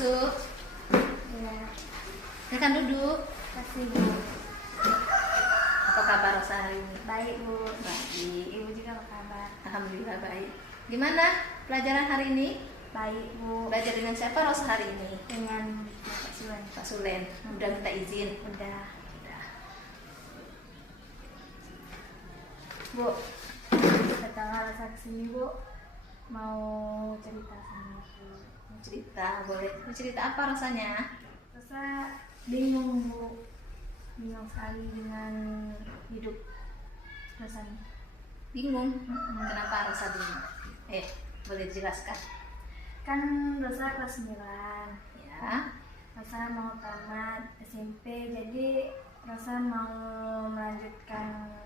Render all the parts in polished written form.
masuk. Ya, Silakan duduk. kasih Bu. Apa kabar Rosa hari ini? Baik Bu. Baik. Ibu juga apa kabar? Alhamdulillah baik. Gimana pelajaran hari ini? Baik Bu. Belajar dengan siapa Rosa hari ini? Dengan Bapak Suwan. Pak Sulen. Udah minta izin? Udah. Udah. Bu, datang Rosa kesini Bu. Mau cerita sama Bu. Mau cerita, boleh. Mau cerita apa rasanya? Rosa bingung Bu. Bingung sekali dengan hidup Rosa nih. Bingung. Kenapa Rosa bingung? Boleh dijelaskan? Kan Rosa kelas 9. Ya. Rosa mau tamat SMP, jadi Rosa mau melanjutkan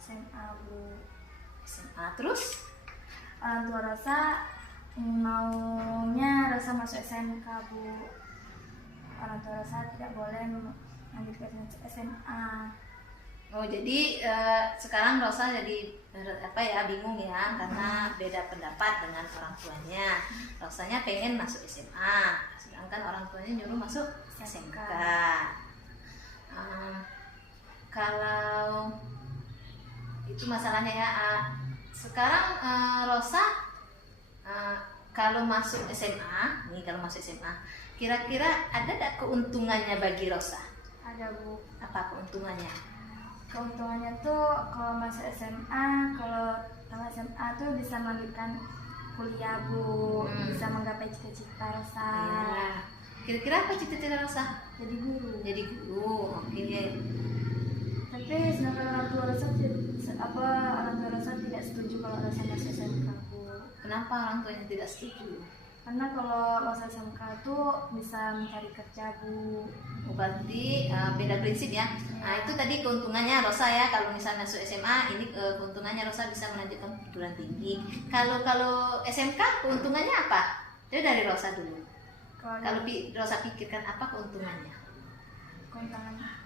SMA Bu. SMA terus? Orang tua Rosa maunya Rosa masuk SMK Bu. Orang tua Rosa tidak boleh melanjutkan SMA. Oh jadi sekarang Rosa jadi bingung ya karena beda pendapat dengan orang tuanya. Rosanya pengen masuk SMA, sedangkan orang tuanya nyuruh masuk SMK. Kalau itu masalahnya ya. Sekarang Rosa kalau masuk SMA, kira-kira ada nggak keuntungannya bagi Rosa? Ada Bu. Apa keuntungannya? Keuntungannya tuh kalau masuk SMA, kalau tamat SMA tuh bisa melanjutkan kuliah Bu, bisa menggapai cita-cita Rosa. Ya. Kira-kira apa cita-cita Rosa? Jadi guru. Jadi guru. Oke. Tapi sedangkan orang tua Rosa tidak setuju kalau Rosa masuk SMK Bu. Kenapa orang tuanya tidak setuju? Karena kalau Rosa SMK tuh bisa mencari kerja Bu. Berarti beda prinsip ya. Nah itu tadi keuntungannya Rosa ya. Kalau misalnya masuk SMA, ini keuntungannya Rosa bisa melanjutkan perguruan tinggi. Kalau SMK keuntungannya apa? Itu dari Rosa dulu. Kalau Rosa pikirkan apa keuntungannya?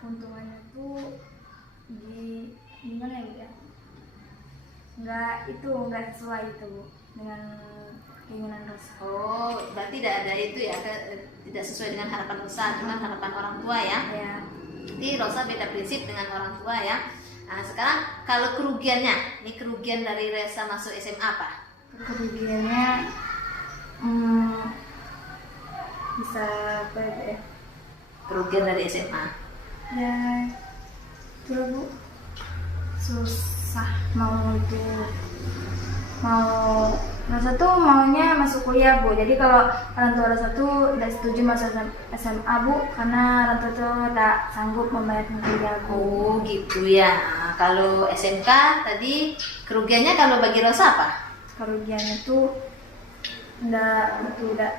Keuntungannya tuh di gimana ya? Nggak sesuai itu Bu dengan keinginan Rosa. Oh, berarti tidak ada itu ya, tidak sesuai dengan harapan Rosa, dengan harapan orang tua ya. Ya. Jadi Rosa beda prinsip dengan orang tua ya. Nah sekarang kalau kerugiannya, ini kerugian dari Rosa masuk SMA apa? Kerugiannya bisa apa ya? Kerugian dari SMA. Ya, itu Bu, susah mau Rosa tuh maunya masuk kuliah Bu. Jadi kalau orang tua Rosa tuh tidak setuju masuk SMA Bu, karena orang tua tuh tidak sanggup membayar kuliah Bu. Oh gitu ya. Nah, kalau SMK tadi kerugiannya kalau bagi Rosa apa? Kerugiannya tuh tidak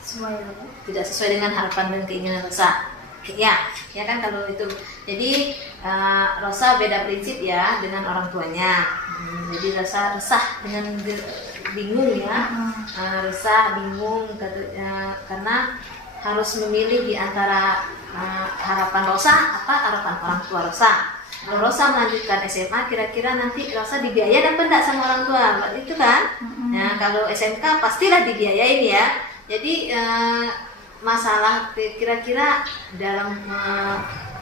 sesuai Bu. Tidak sesuai dengan harapan dan keinginan Rosa. Ya kan kalau itu. Jadi Rosa beda prinsip ya dengan orang tuanya. Jadi Rosa resah dengan bingung ya. Rosa bingung karena harus memilih di antara harapan Rosa apa harapan orang tua Rosa. Kalau Rosa melanjutkan SMA, kira-kira nanti Rosa dibiayai dan enggak sama orang tua, itu kan? Nah, kalau SMK pastilah dibiayain ya. Jadi masalah kira-kira dalam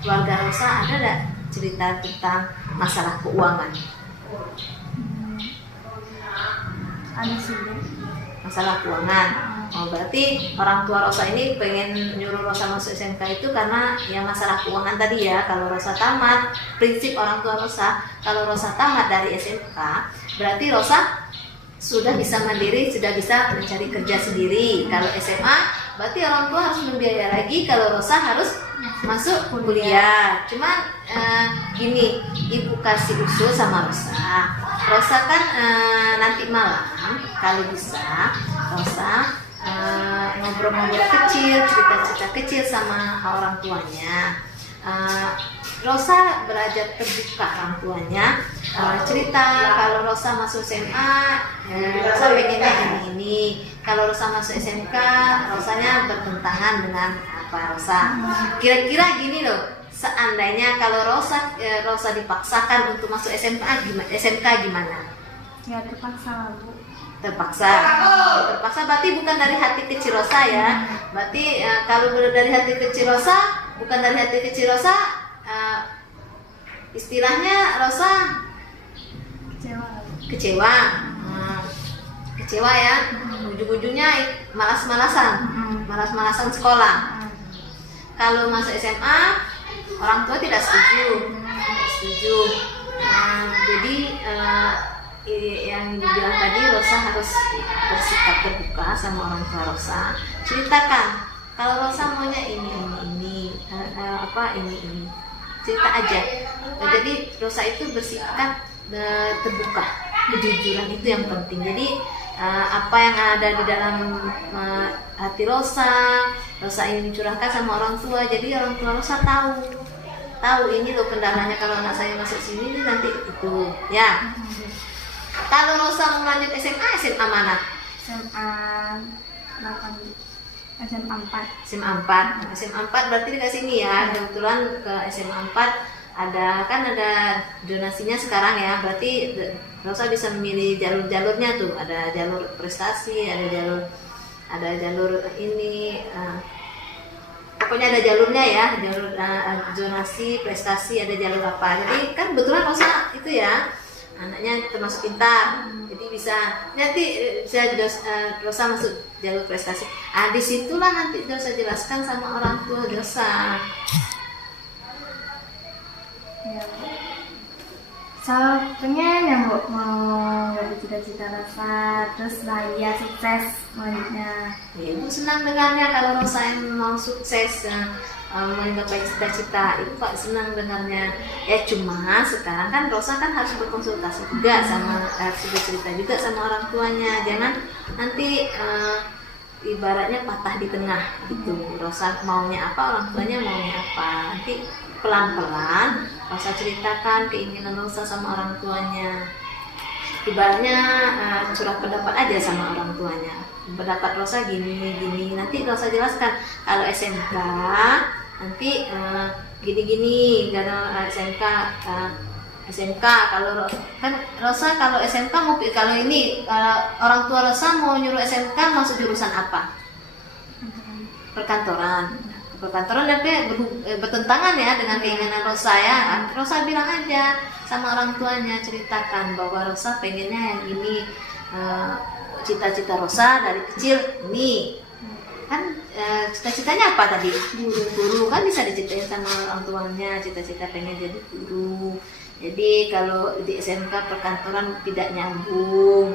keluarga Rosa ada nggak cerita tentang masalah keuangan? Ada sih Bu. Masalah keuangan. Oh, berarti orang tua Rosa ini pengen nyuruh Rosa masuk SMK itu karena ya masalah keuangan tadi ya. Kalau Rosa tamat, prinsip orang tua Rosa, kalau Rosa tamat dari SMK, berarti Rosa sudah bisa mandiri, sudah bisa mencari kerja sendiri. Kalau SMA, berarti orang tua harus membiayai lagi. Kalau Rosa harus masuk kuliah. Cuman gini, ibu kasih usul sama Rosa. Rosa kan nanti malam kalau bisa Rosa ngobrol-ngobrol kecil, cerita-cerita kecil sama orang tuanya. Rosa belajar terbuka orang tuanya, cerita kalau Rosa masuk SMA, Rosa pengennya ini. Kalau Rosa masuk SMK, Rosanya bertentangan dengan apa Rosa. Kira-kira gini loh, seandainya kalau Rosa dipaksakan untuk masuk SMK gimana? Ya terpaksa lah, Bu. Terpaksa. Terpaksa berarti bukan dari hati kecil Rosa ya. Berarti kalau dari hati kecil Rosa, bukan dari hati kecil Rosa, istilahnya Rosa Kecewa lah, Bu. kecewa. Kecewa ya. Ujung-ujungnya malas-malasan. Malas-malasan sekolah. Kalau masuk SMA, orang tua tidak setuju. Jadi yang dibilang tadi, Rosa harus bersikap terbuka sama orang tua Rosa. Ceritakan kalau Rosa maunya ini, cerita aja. Jadi Rosa itu bersikap terbuka, kejujuran itu yang penting. Jadi apa yang ada di dalam hati Rosa ingin curahkan sama orang tua. Jadi orang tua Rosa tahu ini loh kendalanya kalau anak saya masuk sini nanti itu ya. Kalau Rosa mau lanjut SMA mana? SMA 4. SMA 4 berarti dekat sini ya. Kebetulan ke SMA 4 ada donasinya sekarang ya. Berarti Rosa bisa memilih jalurnya tuh. Ada jalur prestasi, ada jalur ini. Pokoknya ada jalurnya ya, jalur zonasi, prestasi, ada jalur apa. Jadi kan kebetulan Rosa itu ya anaknya termasuk pintar, jadi bisa Rosa masuk jalur prestasi. Disitulah nanti Rosa jelaskan sama orang tua Rosa. Ya, Bu. Saya pengen ya, Bu, mau jadi cita-cita Rosa, terus bahagia, sukses selanjutnya. Ibu senang dengarnya kalau Rosa yang mau sukses, menggapai cita-cita. Ibu Pak senang dengarnya. Ya cuma sekarang kan Rosa kan harus berkonsultasi juga harus bercerita juga sama orang tuanya. Jangan nanti ibaratnya patah di tengah gitu. Rosa maunya apa, orang tuanya maunya apa. Nanti pelan-pelan Rosa ceritakan keinginan Rosa sama orang tuanya. Ibaratnya curah pendapat aja sama orang tuanya. Pendapat Rosa gini. Nanti Rosa jelaskan kalau SMK nanti gini. Kalau SMK kalau kan Rosa kalau SMK mau kalau orang tua Rosa mau nyuruh SMK masuk jurusan apa? Perkantoran tapi bertentangan ya dengan keinginan Rosa ya. Rosa bilang aja sama orang tuanya, ceritakan bahwa Rosa pengennya yang ini, cita-cita Rosa dari kecil ini kan, cita-citanya apa tadi? Guru kan bisa diceritain sama orang tuanya, cita-cita pengen jadi guru. Jadi kalau di SMK perkantoran tidak nyambung,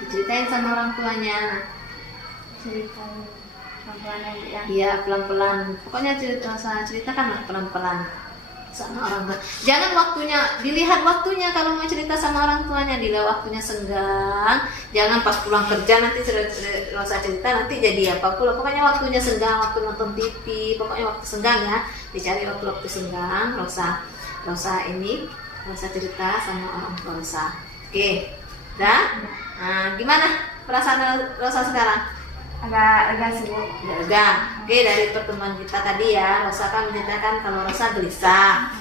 diceritain sama orang tuanya. Ceritain pelan-pelan ya. Iya, pelan-pelan. Pokoknya ceritakan pelan-pelan sama orang tua. Jangan dilihat waktunya kalau mau cerita sama orang tuanya, dilihat waktunya senggang. Jangan pas pulang kerja nanti Rosa cerita nanti jadi apa pula. Pokoknya waktunya senggang, waktu nonton TV, pokoknya waktu senggang ya. Dicari waktu senggang Rosa cerita sama orang tua Rosa. Oke. Nah, gimana perasaan Rosa sekarang? Agak lega sih, Bu. Lega. Oke, dari pertemuan kita tadi ya, Rosa kan menceritakan kalau Rosa gelisah,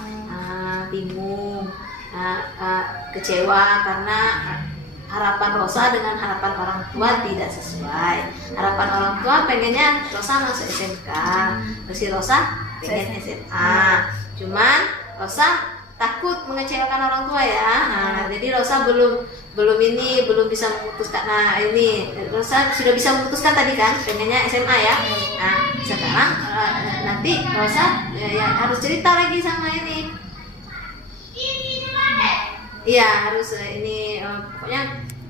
bingung, kecewa karena harapan Rosa dengan harapan orang tua tidak sesuai. Harapan orang tua pengennya Rosa masuk SMK, terus si Rosa pengen SMA. Cuman Rosa takut mengecewakan orang tua ya. Jadi Rosa belum bisa memutuskan. Nah, ini Rosa sudah bisa memutuskan tadi kan, pengennya SMA ya. Nah, sekarang nanti Rosa ya harus cerita lagi sama ini. Iya, harus pokoknya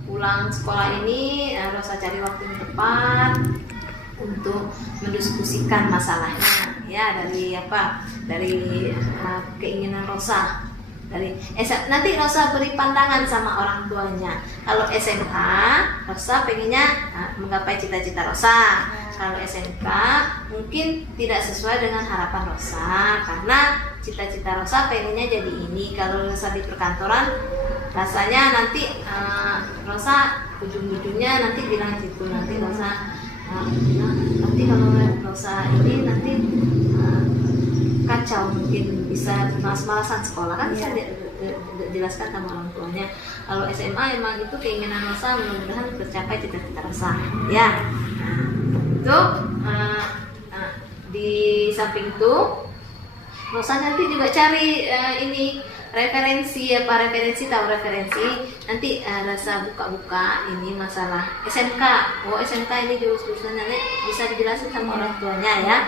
pulang sekolah ini Rosa cari waktu yang tepat untuk mendiskusikan masalahnya ya, dari keinginan Rosa. Nanti Rosa beri pandangan sama orang tuanya. Kalau SMA Rosa pengennya menggapai cita-cita Rosa. Kalau SMK mungkin tidak sesuai dengan harapan Rosa karena cita-cita Rosa pengennya jadi ini. Kalau Rosa di perkantoran rasanya nanti Rosa ujung-ujungnya nanti bilang gitu. Nanti Rosa nanti kalau Rosa ini nanti kacau, mungkin bisa malas-malasan sekolah kan, bisa dijelaskan sama orang tuanya. Kalau SMA emang itu keinginan Rosa, mudah-mudahan tercapai cita-cita Rosa ya. Itu di samping itu Rosa nanti juga cari ini referensi tahu referensi nanti. Rosa buka-buka ini masalah SMK. SMK ini jurusannya nanti bisa dijelasin sama orang tuanya ya.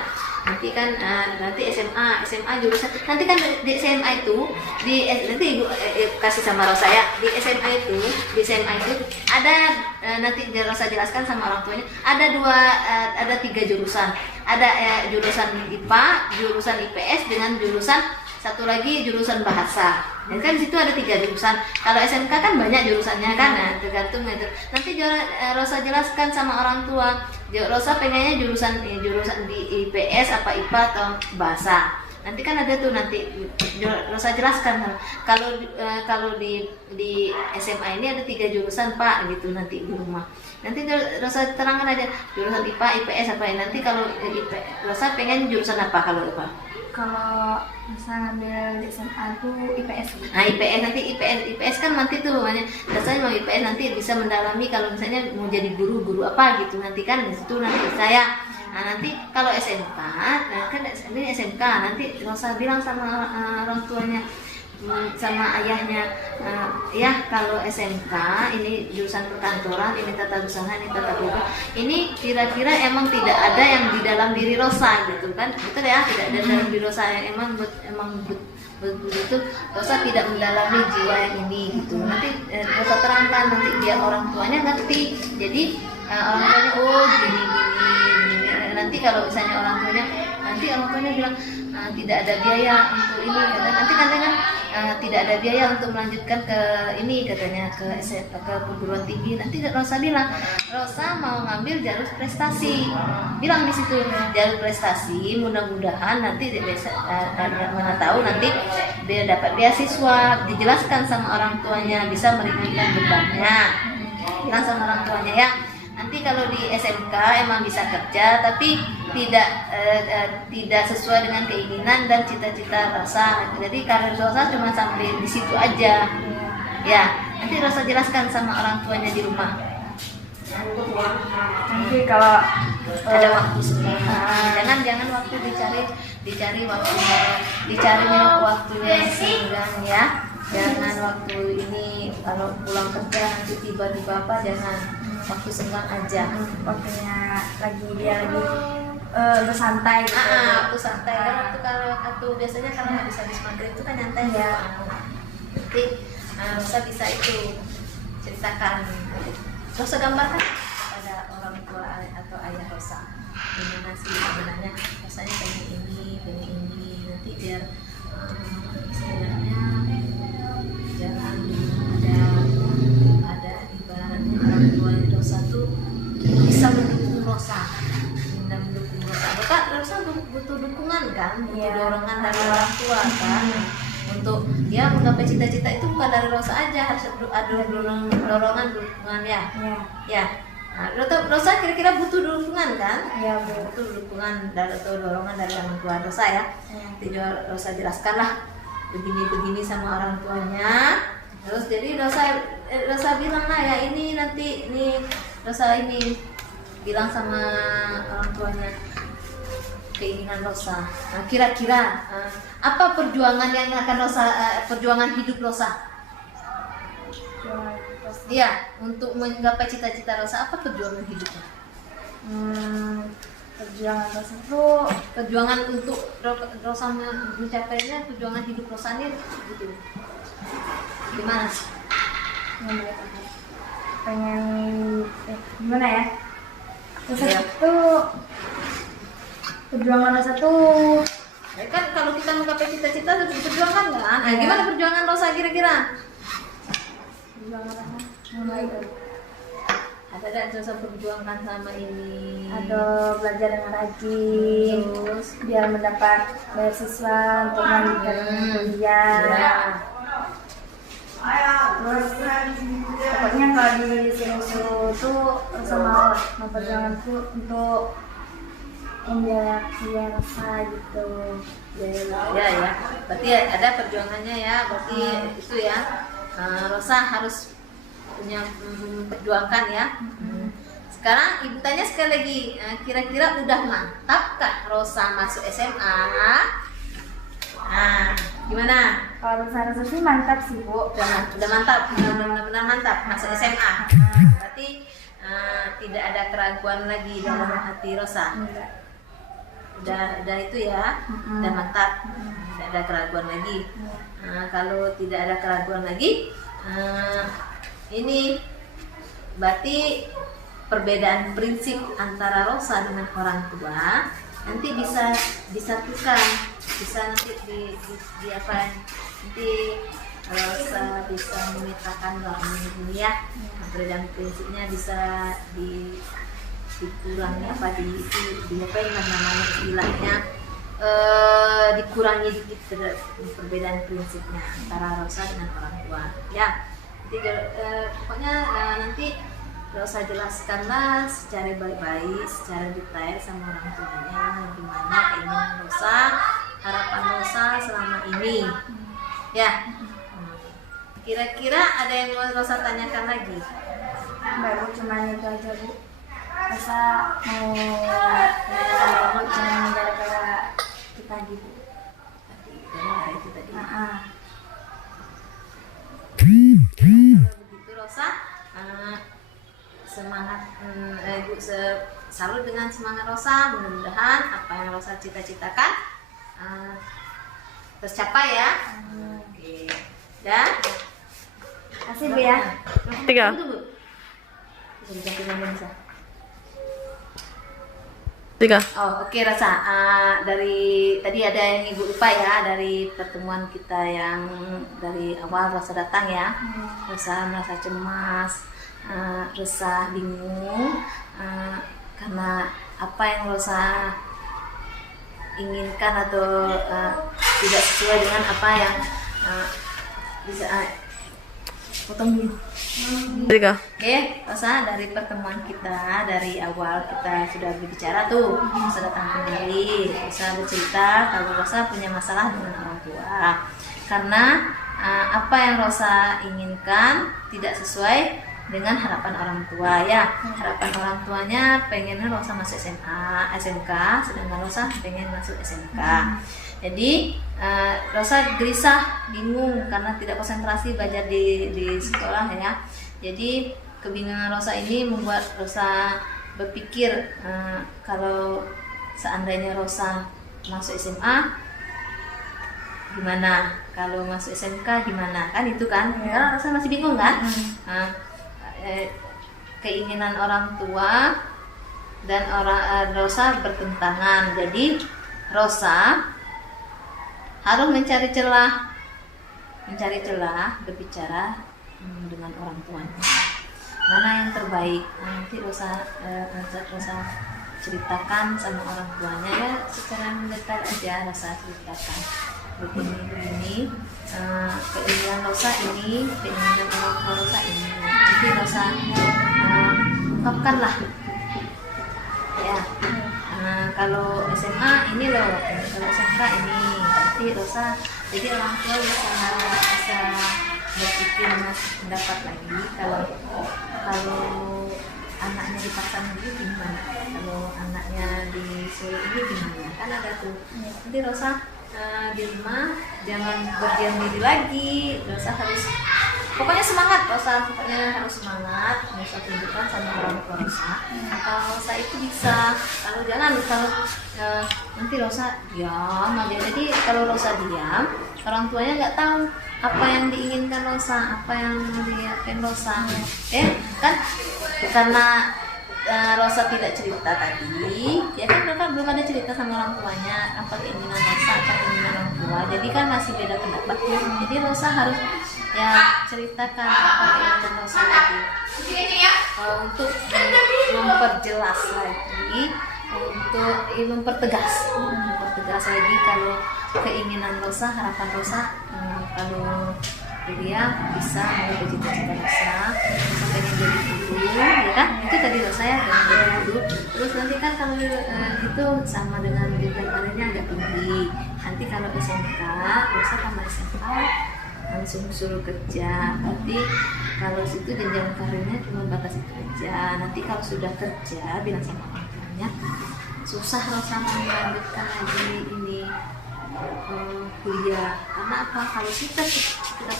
Nanti kan nanti SMA jurusan nanti kan di SMA itu nanti ibu kasih sama Rosa ya. Di SMA itu ada nanti Rosa jelaskan sama orang tuanya ada 3 jurusan. Ada jurusan IPA, jurusan IPS dengan jurusan satu lagi jurusan bahasa. Dan kan di situ ada 3 jurusan. Kalau SMK kan banyak jurusannya kan, tergantung itu. Nanti Rosa jelaskan sama orang tua. Rosa pengennya jurusan di IPS apa IPA atau bahasa. Nanti kan ada tuh nanti Rosa jelaskan. Kalau di SMA ini ada 3 jurusan Pak gitu nanti di rumah. Nanti Rosa terangkan aja jurusan IPA, IPS apa ya. Nanti kalau Rosa pengen jurusan apa kalau Pak? Kalau bisa ngambil di SMA itu IPS. Nah IPS nanti IPS kan nanti tuh rasanya mau IPS nanti bisa mendalami kalau misalnya mau jadi guru apa gitu nanti kan di situ nanti saya. Nah nanti kalau SMK, kan ini SMK nanti Rosa bilang sama orang tuanya sama ayahnya, ya kalau SMK ini jurusan perkantoran, ini tata usaha, ini tata boga, ini kira-kira emang tidak ada yang di dalam diri Rosa gitu kan, betul ya, tidak ada dalam diri Rosa yang emang begitu. Rosa tidak mendalami jiwa yang ini gitu. Nanti Rosa terangkan nanti biar orang tuanya ngerti. Jadi orang tuanya gini. Nanti kalau misalnya orang tuanya bilang tidak ada biaya untuk ini, nanti katanya tidak ada biaya untuk melanjutkan ke ini katanya ke perguruan tinggi. Nanti Rosa bilang Rosa mau ngambil jalur prestasi, bilang di situ jalur prestasi, mudah-mudahan nanti mana tahu nanti dia dapat beasiswa, dijelaskan sama orang tuanya bisa meringankan bebannya, bilang sama orang tuanya ya. Nanti kalau di SMK emang bisa kerja tapi tidak sesuai dengan keinginan dan cita-cita Rosa. Jadi karir Rosa cuma sampai di situ aja. Ya, nanti Rosa jelaskan sama orang tuanya di rumah. Nanti kalau ada waktu senggang, jangan waktu dicari waktu yang senggang ya. Jangan waktu ini kalau pulang kerja nanti tiba-tiba apa, jangan waktu senggang aja. Waktunya dia lagi bersantai gitu. Waktu santai kan waktu biasanya kalau habis maghrib itu kan nyantai ya. Nanti bisa itu ceritakan. Rosa gambarkan pada orang tua atau ayah Rosa gimana sih sebenarnya rasanya pengen ini nanti biar istilahnya jangan ada ibaratnya orang tua Rosa tuh bisa mendukung Rosa. Rosa butuh dukungan kan, butuh dorongan dari orang tua kan. Untuk dia menggapai cita-cita itu bukan dari Rosa aja, harus ada dorongan ya. Nah, Rosa kira-kira butuh dukungan kan? Iya, butuh dukungan atau dorongan dari orang tua Rosa ya. Nanti Rosa jelaskan lah begini sama orang tuanya. Terus jadi Rosa bilang lah ya ini nanti Rosa ini bilang sama orang tuanya keinginan Rosa. Nah, kira-kira apa perjuangan yang akan perjuangan hidup Rosa? Iya, untuk menggapai cita-cita Rosa, apa perjuangan hidupnya? Perjuangan Rosa itu perjuangan untuk Rosa mencapainya, perjuangan hidup Rosa ini gitu. Gimana sih? Gimana ya? Rosa itu perjuangan Rosa tuh kan kalau kita menggapai cita-cita harus diperjuangkan kan? Nah, gimana perjuangan Rosa kira-kira? Perjuangan ada Rosa perjuangkan sama ini. Ada belajar dengan rajin, terus biar mendapat beasiswa untuk melanjutkan kuliah. Terus pokoknya kalau di Selusu tuh Rosa mau perjuangan tuh untuk yang Rosa gitu. Ya, berarti ada perjuangannya ya, berarti itu ya. Rosa harus punya memperjuangkan ya. Sekarang ibu tanya sekali lagi, kira-kira udah mantap Rosa masuk SMA? Nah, gimana? Kalau Rosa sih mantap sih Bu. Udah mantap, benar-benar mantap masuk SMA. Berarti tidak ada keraguan lagi dalam hati Rosa. Udah itu ya, udah mantap, tidak ada keraguan lagi. Kalau tidak ada keraguan lagi, ini berarti perbedaan prinsip antara Rosa dengan orang tua nanti bisa disatukan, bisa nanti di apa, nanti Rosa bisa memetakan bahwa ini ya perbedaan prinsipnya bisa dikurangi apa di apa yang namanya istilahnya, dikurangi dikit perbedaan prinsipnya antara Rosa dengan orang tua ya. Jadi pokoknya nanti Rosa jelaskanlah secara baik-baik, secara detail sama orang tuanya gimana keinginan Rosa, harapan Rosa selama ini ya. Kira-kira ada yang mau Rosa tanyakan lagi? Baru cuma itu aja Bu. Rosa mau bangun cuma gara-gara kita gitu. Gara-gara itu tadi. Begitu Rosa, semangat Ibu salut dengan semangat Rosa. Mudah-mudahan apa yang Rosa cita-citakan tercapai ya. Oke. Dan Kasih Bu ya. 3. tunggu. Bisa bisa. 3. Oh, oke Rosa. Dari tadi ada yang Ibu lupa ya dari pertemuan kita yang dari awal Rosa datang ya. Rosa merasa cemas, resah, bingung karena apa yang Rosa inginkan atau tidak sesuai dengan apa yang bisa potong dulu. 3. Oke, Rosa, dari pertemuan kita dari awal kita sudah berbicara tuh, Rosa datang kembali, Rosa bercerita kalau Rosa punya masalah dengan orang tua karena apa yang Rosa inginkan tidak sesuai dengan harapan orang tua ya. Harapan orang tuanya pengennya Rosa masuk SMA, SMK, sedangkan Rosa pengen masuk SMK. Jadi Rosa gelisah, bingung karena tidak konsentrasi belajar di sekolah ya. Jadi kebingungan Rosa ini membuat Rosa berpikir kalau seandainya Rosa masuk SMA gimana, kalau masuk SMK gimana, kan itu kan karena Rosa masih bingung kan. Keinginan orang tua dan Rosa bertentangan. Jadi Rosa harus mencari celah berbicara dengan orang tuanya. Mana yang terbaik? Nanti Rosa ceritakan sama orang tuanya ya, secara mendetail aja Rosa ceritakan. Begini, keinginan Rosa ini, keinginan orang tua Rosa ini. Nanti Rosa ungkapkanlah ya. Kalau SMA ini loh, kalau SMK ini, berarti Rosa, jadi orang tua bisa berpikir pendapat lagi kalau anaknya dipaksa dulu gimana, kalau anaknya disuruh ini gimana, kan ada tuh. Nanti Rosa di rumah jangan berdiam diri lagi, Rosa harus pokoknya semangat, Rosa pokoknya harus semangat. Rosa tunjukkan sama orang tua Rosa kalau Rosa itu bisa. Kalau jangan, kalau nanti Rosa diam aja. Jadi kalau Rosa diam, orang tuanya nggak tahu apa yang diinginkan Rosa, apa yang dilihatkan Rosa. Kan karena Rosa tidak cerita tadi, ya kan mereka belum ada cerita sama orang tuanya apa keinginan Rosa, apa keinginan orang tua. Jadi kan masih beda pendapat. Jadi Rosa harus ya ceritakan apa keinginan Rosa tadi. Untuk memperjelas lagi, untuk mempertegas lagi kalau keinginan Rosa, harapan Rosa, kalau Jadi dia bisa mencapai cita-cita Rosa, Rosa pengen jadi guru, ya kan? Itu tadi Rosa ya, pengen jadi guru. Terus nanti kan kalau itu sama dengan jenjang karirnya agak tinggi. Nanti kalau SMK, Rosa tambah SMK langsung suruh kerja. Nanti kalau situ jenjang karirnya cuma batas itu aja. Nanti kalau sudah kerja, bilang sama orang tuanya, susah Rosa melanjutkan lagi ini kuliah. Karena apa? Kalau kita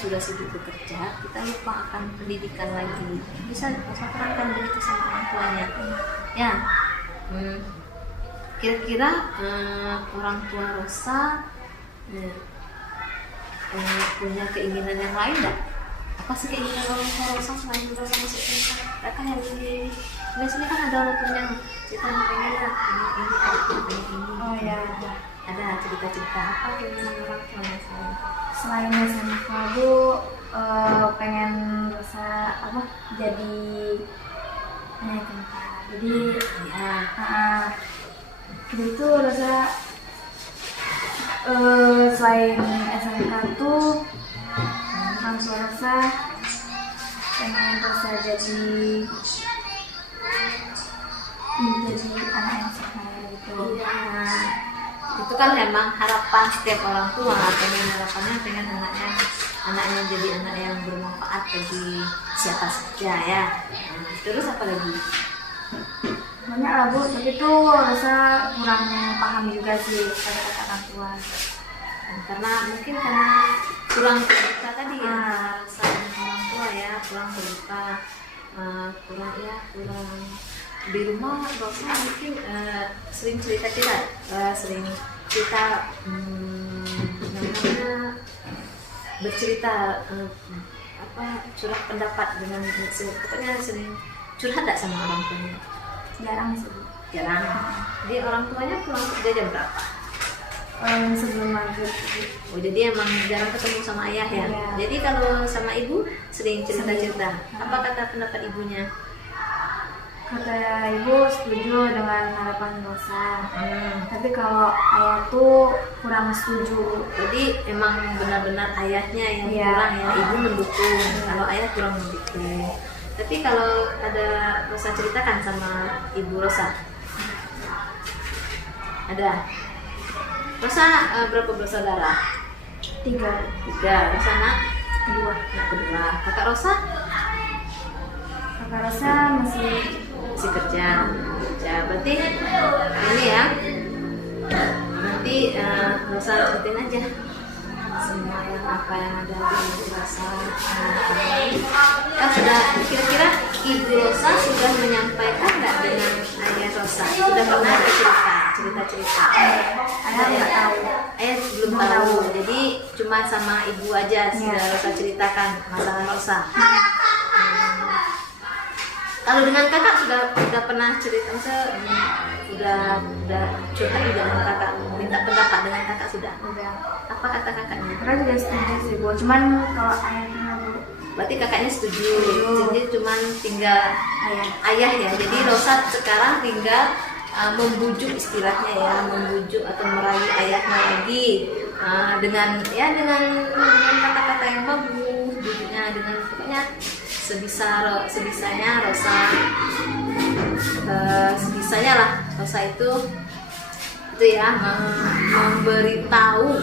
sudah sibuk bekerja, kita lupa akan pendidikan lagi. Bisa Rosa terangkan begitu sama orang tuanya. Ya, kira-kira orang tua Rosa punya keinginan yang lain enggak? Apa sih keinginan orang tua Rosa selain Rosa masuk SMK? Kan yang ini biasanya kan ada orang yang cerita pengennya ini. Oh ya, ada cerita-cerita apa keinginan orang tuanya selain SMK Bu, pengen Rosa apa jadi tentara. Jadi ya. Itu Rosa selain SMK tuh langsung Rosa pengen Rosa jadi anak yang sekaya gitu. Iya. Itu kan memang harapan setiap orang tua, harapannya pengen anaknya jadi anak yang bermanfaat bagi siapa saja ya. Terus apa lagi? Banyak lah Bu, tapi tuh Rosa kurang paham juga sih kata-kata orang tua. Karena kurang terbuka tadi ya, sama orang tua ya, kurang terbuka, kurang di rumah Rosa mungkin sering cerita namanya bercerita curah pendapat dengan pokoknya sering curhat tak sama orang tuanya. Jarang sih. Jarang. Jadi orang tuanya pulang kerja jam berapa? Sebelum maghrib. Oh jadi emang jarang ketemu sama ayah ya? Iya. Jadi kalau sama ibu sering cerita-cerita. Apa kata pendapat ibunya? Kata ibu setuju dengan harapan Rosa. Tapi kalau ayah tuh kurang setuju. Jadi emang benar-benar ayahnya yang Iya. kurang ya, ibu mendukung. Kalau ayah kurang mendukung. Tapi kalau ada Rosa ceritakan sama ibu Rosa, ada. Rosa berapa bersaudara? 3. Rosa anak 2. kedua. Kakak Rosa Kakak Rosa masih kerja. Berarti ini ya. Nanti Rosa ceritain aja semua apa yang ada di Rosa. Kan sudah kira-kira ibu Rosa sudah menyampaikan nggak dengan ayah Rosa? Sudah pernah ada cerita-cerita? ayah nggak tahu. Ayah belum tahu. Jadi cuma sama ibu aja sudah Rosa ceritakan masalah Rosa. Kalau dengan kakak sudah pernah cerita, udah curhat juga dengan kakak, minta pendapat dengan kakak sudah. Apa kata kakaknya? Kakak juga setuju sih Bu. Cuman kalau ayahnya Bu. Berarti kakaknya setuju. Jadi cuman tinggal ayah ya. Jadi Rosa sekarang tinggal membujuk istilahnya ya, membujuk atau merayu ayahnya lagi dengan kata-kata yang bagus, bujuknya dengan pokoknya sebisanya Rosa Rosa itu ya memberitahu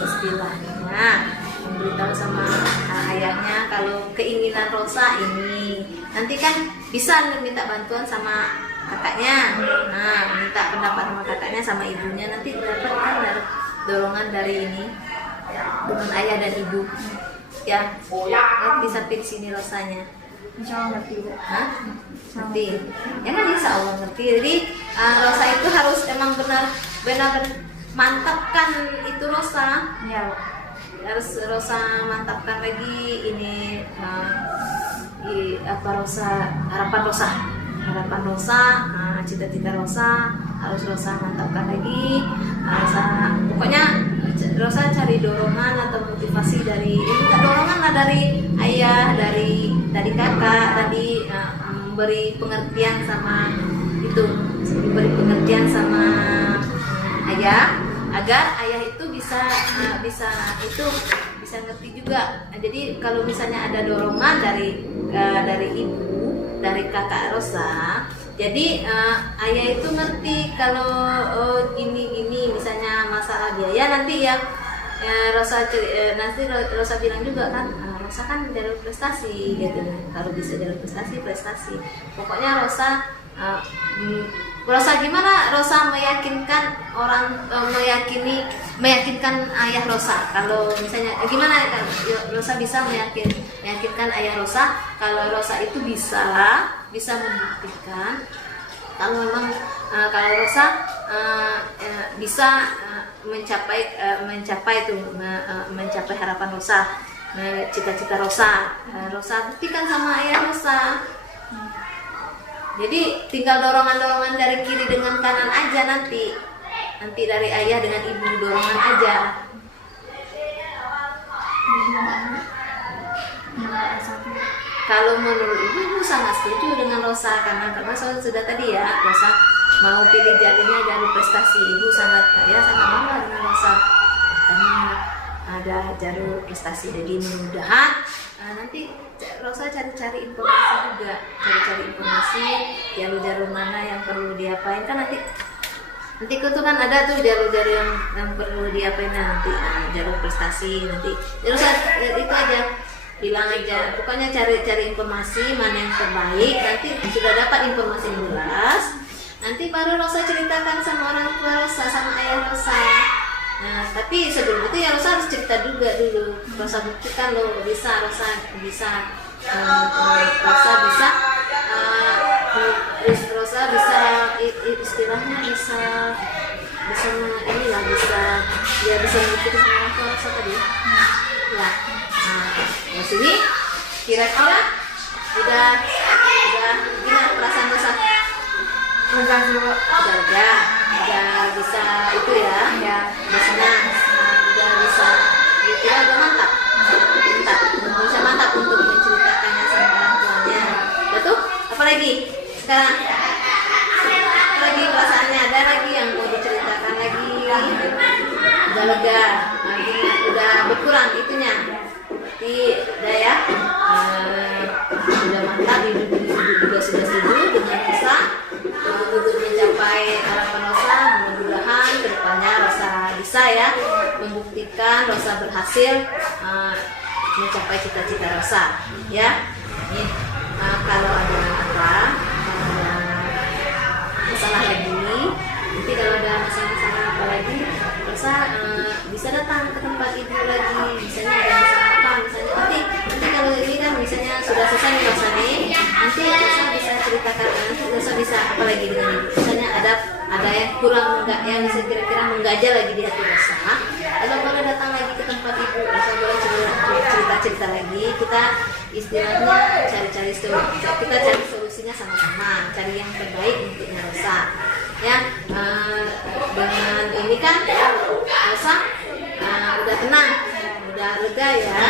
sama ayahnya kalau keinginan Rosa ini. Nanti kan bisa minta bantuan sama kakaknya, minta pendapat sama kakaknya sama ibunya, nanti dapat kan dorongan dari ini dengan ayah dan ibu ya. Bisa di sini Rosanya. Insya Allah ngerti Bu. Ngerti? Ya kan insya Allah ngerti. Jadi Rosa itu harus emang benar-benar mantapkan itu Rosa. Ya Bu. Harus Rosa mantapkan lagi ini harapan Rosa, cita-cita Rosa harus Rosa mantapkan lagi. Pokoknya Rosa cari dorongan atau motivasi dari dorongan lah dari ayah, dari kakak tadi, memberi pengertian sama ayah agar ayah itu bisa bisa itu bisa ngerti juga. Jadi kalau misalnya ada dorongan dari ibu, dari kakak Rosa, jadi ayah itu ngerti kalau gini misalnya masalah biaya nanti ya, nanti Rosa bilang juga kan, Rosa kan jalur prestasi gitu, harus bisa jalur prestasi. Pokoknya Rosa gimana Rosa meyakinkan orang, meyakinkan ayah Rosa. Kalau misalnya gimana Rosa bisa meyakinkan ayah Rosa kalau Rosa itu bisa membuktikan kalau memang kalau Rosa bisa mencapai harapan Rosa, cita-cita Rosa. Rosa buktikan sama ayah Rosa. Jadi tinggal dorongan dari kiri dengan kanan aja nanti dari ayah dengan ibu dorongan aja. Kalau menurut ibu sangat setuju dengan Rosa karena sudah tadi ya, Rosa mau pilih jalur prestasi. Ibu sangat bangga dengan Rosa karena ada jalur prestasi. Jadi mudah-mudahan nanti Rosa cari informasi juga, informasi jalur mana yang perlu diapain kan nanti itu kan ada tuh jalur yang perlu diapain nanti, jalur prestasi nanti. Rosa itu aja bilang aja, pokoknya cari informasi mana yang terbaik. Nanti sudah dapat informasi yang jelas, nanti baru Rosa ceritakan sama orang tua Rosa, sama ayah Rosa. Nah, tapi sebelum itu ya Rosa harus cerita juga dulu. Rosa buktikan loh Rosa bisa istilahnya bisa membuktikan sama orang tua Rosa tadi. Ya. Nah, sini kira-kira udah gimana perasaan Rosa? Udah bisa itu ya, udah senang, udah bisa, kira udah mantap untuk menceritakannya sama orang tuanya. Betul? Apalagi sekarang? Apalagi perasaannya? Ada lagi yang mau diceritakan lagi? Udah lega, udah berkurang itunya. Berarti udah ya, udah mantap, hidup juga sudah setuju dengan Rosa. Untuk mencapai harapan Rosa, mudah-mudahan kedepannya Rosa bisa ya membuktikan Rosa berhasil mencapai cita-cita Rosa ya. Nih, kalau ada masalah lagi, nanti kalau ada masalah apa lagi, Rosa bisa datang ke tempat ibu lagi. Misalnya ada masalah apa, misalnya nanti kalau ini kan misalnya sudah selesai nih Rosa nih, nanti Rosa bisa ceritakan, nanti Rosa bisa apa lagi dengan ibu. Misalnya ada yang kurang yang bisa kira-kira menggajah lagi di hati Rosa, Rosa boleh datang lagi ke tempat ibu. Rosa boleh cerita lagi. Kita istilahnya cari solusinya sama-sama, cari yang terbaik untuknya Rosa ya. Dengan ini kan Rosa udah tenang, udah lega ya.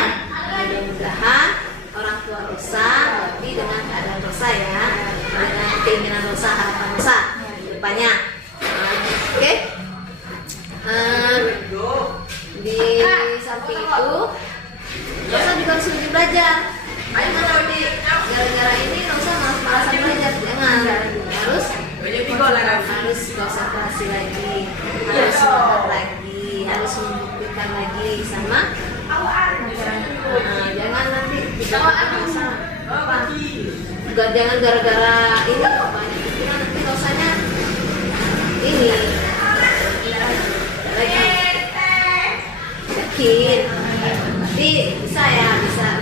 Mudah-mudahan orang tua Rosa ngerti dengan keadaan Rosa ya, dengan keinginan Rosa, harapan Rosa depannya. Oke. Di samping itu Rosa juga harus lebih belajar. Jangan nanti gara-gara ini Rosa malas-malasan belajar. Jangan, harus konsentrasi lagi, harus semangat lagi, harus membuktikan lagi sama jangan nanti Rosa jangan gara-gara ini banyak pikiran, nanti Rosanya ini lagi yakin nanti bisa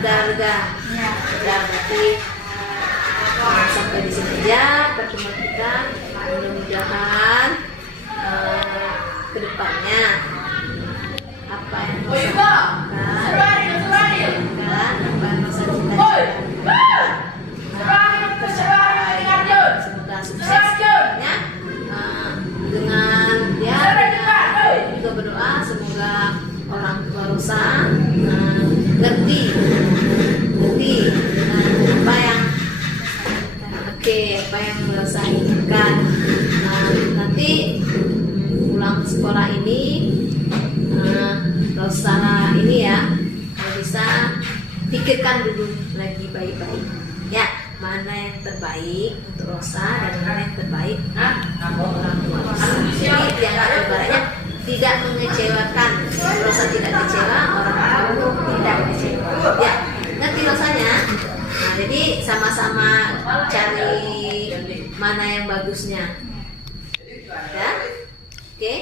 udah lega berarti sampai di sini aja pertemuan kita. Mudah-mudahan kedepannya apa yang Rosa lakukan, apa yang Rosa cita-citakan tercapai. Semoga sukses semuanya. Dengan juga berdoa semoga orang tua Rosa ngerti apa yang Rosa inginkan. Nanti pulang sekolah ini pikirkan dulu lagi baik-baik ya, mana yang terbaik untuk Rosa dan mana yang terbaik untuk orang tua Rosa. Jadi yang ibaratnya tidak mengecewakan, Rosa tidak kecewa, orang tua pun tidak kecewa ya, ngerti Rosanya. Nah, jadi sama-sama cari mana yang bagusnya ya, oke.